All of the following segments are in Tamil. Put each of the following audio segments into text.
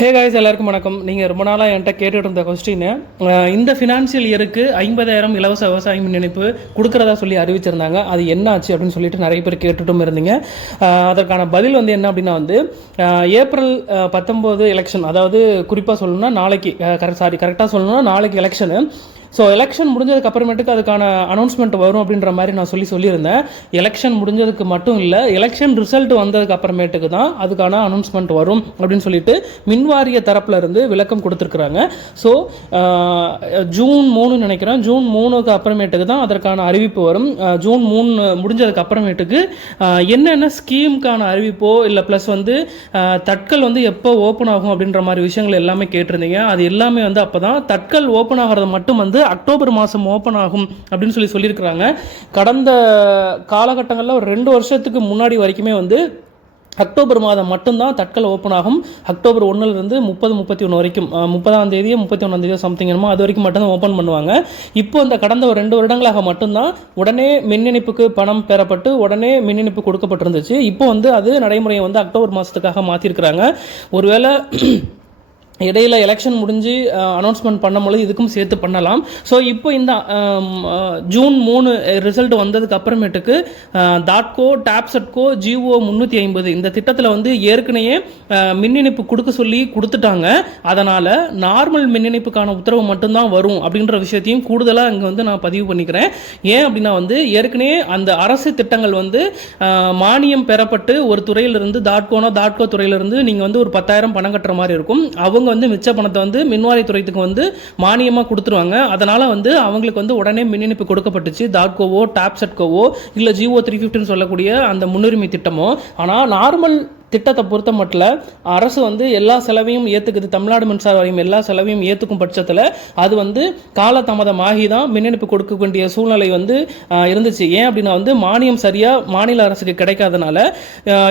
ஹே காய்ஸ் எல்லாருக்கும் வணக்கம். நீங்கள் ரொம்ப நாளாக என்கிட்ட கேட்டுட்டு இருந்த கொஸ்டின் இந்த ஃபினான்ஷியல் இயருக்கு ஐம்பதாயிரம் இலவச விவசாய நினைப்பு இணைப்பு கொடுக்குறதா சொல்லி அறிவிச்சிருந்தாங்க. அது என்ன ஆச்சு அப்படின்னு சொல்லிட்டு நிறைய பேர் கேட்டுட்டும் இருந்தீங்க. அதற்கான பதில் வந்து என்ன அப்படின்னா வந்து ஏப்ரல் பத்தொம்போது எலெக்ஷன் அதாவது குறிப்பாக சொல்லணும்னா நாளைக்கு கரெக்ட் சாரி கரெக்டாக சொல்லணும்னா நாளைக்கு எலெக்ஷனு ஸோ எலெக்ஷன் முடிஞ்சதுக்கு அப்புறமேட்டுக்கு அதுக்கான அனௌன்ஸ்மெண்ட் வரும் அப்படின்ற மாதிரி நான் சொல்லி சொல்லியிருந்தேன். எலெக்ஷன் முடிஞ்சதுக்கு மட்டும் இல்லை எலெக்ஷன் ரிசல்ட் வந்ததுக்கு அப்புறமேட்டுக்கு தான் அதுக்கான அனௌன்ஸ்மெண்ட் வரும் அப்படின்னு சொல்லிட்டு மின்வாரிய தரப்பில் இருந்து விளக்கம் கொடுத்துருக்குறாங்க. ஸோ ஜூன் மூணு நினைக்கிறேன். ஜூன் மூணுக்கு அப்புறமேட்டுக்கு தான் அதற்கான அறிவிப்பு வரும். ஜூன் மூணு முடிஞ்சதுக்கு அப்புறமேட்டுக்கு என்னென்ன ஸ்கீமுக்கான அறிவிப்போ இல்லை ப்ளஸ் வந்து தட்கல் வந்து எப்போ ஓப்பன் ஆகும் அப்படின்ற மாதிரி விஷயங்கள் எல்லாமே கேட்டிருந்தீங்க. அது எல்லாமே வந்து அப்போ தான் தட்கல் ஓப்பன் ஆகிறது மட்டும் வந்து அக்டோபர் மாதம் ஓப்பன் ஆகும் அப்படின்னு சொல்லி சொல்லியிருக்கிறாங்க. கடந்த காலகட்டங்களில் ஒரு ரெண்டு வருஷத்துக்கு முன்னாடி வரைக்குமே வந்து அக்டோபர் மாதம் மட்டும்தான் தட்கல் ஓப்பன் ஆகும். அக்டோபர் ஒன்றுலேருந்து முப்பது முப்பத்தி ஒன்று வரைக்கும் முப்பதாம் தேதியோ முப்பத்தி ஒன்றாம் தேதியோ சம்திங் என்னமோ அது வரைக்கும் மட்டும்தான் ஓப்பன் பண்ணுவாங்க. இப்போ இந்த கடந்த ஒரு ரெண்டு வருடங்களாக மட்டும்தான் உடனே மின் இணைப்புக்கு பணம் பெறப்பட்டு உடனே மின் இணைப்பு கொடுக்கப்பட்டிருந்துச்சு. இப்போ வந்து அது நடைமுறையை வந்து அக்டோபர் மாதத்துக்காக மாற்றிருக்கிறாங்க ஒருவேளை இடையில் எலெக்ஷன் முடிஞ்சு அனௌன்ஸ்மெண்ட் பண்ணும்பொழுது இதுக்கும் சேர்த்து பண்ணலாம். ஸோ இப்போ இந்த ஜூன் மூணு ரிசல்ட் வந்ததுக்கு அப்புறமேட்டுக்கு தாட்கோ டாப்செட்கோ ஜிஓ முந்நூற்றி ஐம்பது இந்த திட்டத்தில் வந்து ஏற்கனவே மின் இணைப்பு கொடுக்க சொல்லி கொடுத்துட்டாங்க. அதனால் நார்மல் மின் இணைப்புக்கான உத்தரவு மட்டும்தான் வரும் அப்படின்ற விஷயத்தையும் கூடுதலாக இங்கே வந்து நான் பதிவு பண்ணிக்கிறேன். ஏன் அப்படின்னா வந்து ஏற்கனவே அந்த அரசு திட்டங்கள் வந்து மானியம் பெறப்பட்டு ஒரு துறையிலிருந்து தாட்கோனா தாட்கோ துறையிலிருந்து நீங்கள் வந்து ஒரு பத்தாயிரம் பணம் கட்டுற மாதிரி இருக்கும். அவங்க வந்து மிச்ச பணத்தை வந்து மின்வாரித்துறைக்கு வந்து மானியமாக கொடுத்துருவாங்க. அதனால் வந்து அவங்களுக்கு வந்து உடனே மின் இணைப்பு கொடுக்கப்பட்டுச்சு தாட்கோவோ டாப்செட்கோவோ இல்லை ஜிஓ த்ரீ ஃபிஃப்டின்னு சொல்லக்கூடிய அந்த முன்னுரிமை திட்டமோ. ஆனால் நார்மல் திட்டத்தை பொறுத்த மட்டும் அரசு வந்து எல்லா செலவையும் ஏற்றுக்குது தமிழ்நாடு மின்சார வாரியம் எல்லா செலவையும் ஏற்றுக்கும் பட்சத்தில் அது வந்து காலதாமதமாகி தான் மின் இணைப்பு கொடுக்க வேண்டிய சூழ்நிலை வந்து இருந்துச்சு. ஏன் அப்படின்னா வந்து மானியம் சரியாக மாநில அரசுக்கு கிடைக்காதனால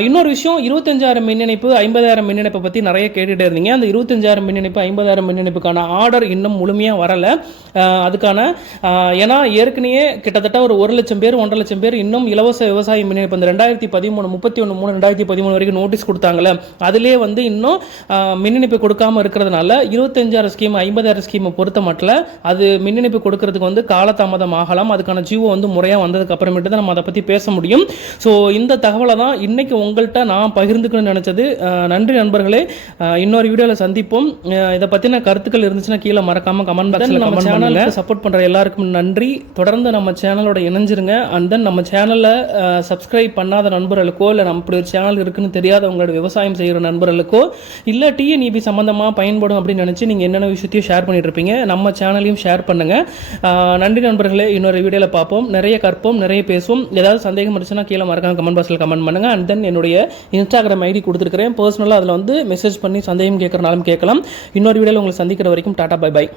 இன்னொரு விஷயம் இருபத்தஞ்சாயிரம் மின் இணைப்பு ஐம்பதாயிரம் மின் இணைப்பை பற்றி நிறைய கேட்டுகிட்டே இருந்தீங்க. அந்த இருபத்தஞ்சாயிரம் மின் இணைப்பு ஐம்பதாயிரம் மின் இணைப்புக்கான ஆர்டர் இன்னும் முழுமையாக வரலை. அதுக்கான ஏன்னா ஏற்கனவே கிட்டத்தட்ட ஒரு ஒரு லட்சம் பேர் ஒன்றரை லட்சம் பேர் இன்னும் இலவச விவசாய மின் இணைப்பு இந்த ரெண்டாயிரத்தி பதிமூணு முப்பத்தி ஒன்று மூணு ரெண்டாயிரத்தி பதிமூணு வரைக்கும் நோட்டீஸ் கொடுத்தாங்களே அதிலே வந்து இன்னும் ஆஹ், மின் இணைப்பு கொடுக்காம இருக்கிறதுனால இருபத்தஞ்சாயிரம் ஸ்கீம் ஐம்பதாயிரம் ஸ்கீமை பொறுத்த மட்டும் அது மின் இணைப்பு கொடுக்கறதுக்கு வந்து காலதாமதம் ஆகலாம். அதுக்கான ஜியோ வந்து முறையாக வந்ததுக்கு அப்புறமேட்டு தான் நம்ம அதை பற்றி பேச முடியும். ஸோ இந்த தகவலை தான் இன்னைக்கு உங்கள்கிட்ட நான் பகிர்ந்துக்கணும்னு நினச்சது. நன்றி நண்பர்களே. இன்னொரு வீடியோவில் சந்திப்போம். இதை பற்றின கருத்துக்கள் இருந்துச்சுன்னா கீழே மறக்காம கமெண்ட் பாக்ஸில் நம்ம சேனலுக்கு சப்போர்ட் பண்ணுற எல்லாருக்கும் நன்றி. தொடர்ந்து நம்ம சேனலோட இணைஞ்சிருங்க. அண்ட் தென் நம்ம சேனலில் சப்ஸ்கிரைப் பண்ணாத நண்பர்களுக்கோ இல்லை நம்ம இப்படி ஒரு சேனல் இருக்குன்னு தெரியாதவங்களோட விவசாயம் செய்கிற நண்பர்களுக்கோ இல்லை டிஎன்இபி சம்மந்தமாக பயன்படும் அப்படின்னு நினச்சி நீங்கள் என்னென்ன விஷயத்தையும் ஷேர் பண்ணிட்டு இருப்பீங்க நம்ம சேனலையும் ஷேர் பண்ணுங்கள் நன்றி நண்பர்களே இன்னொரு வீடியோவில் பார்ப்போம். நிறைய கற்போம் நிறைய பேசுவோம். ஏதாவது சந்தேகம் இருந்துச்சுன்னா கீழே மறக்காம கமெண்ட் பாக்ஸில் கமெண்ட் பண்ணுங்கள் அண்ட் தென் என்னுடைய இன்ஸ்டாகிராம் ஐடி கொடுத்துருக்கிறேன். பர்சனலாக அதில் வந்து மெசேஜ் பண்ணி சந்தேகம் கேட்குறனாலும் கேட்கலாம். இன்னொரு வீடியோவில் உங்களை சந்திக்கிற வரைக்கும் டாடா பை பை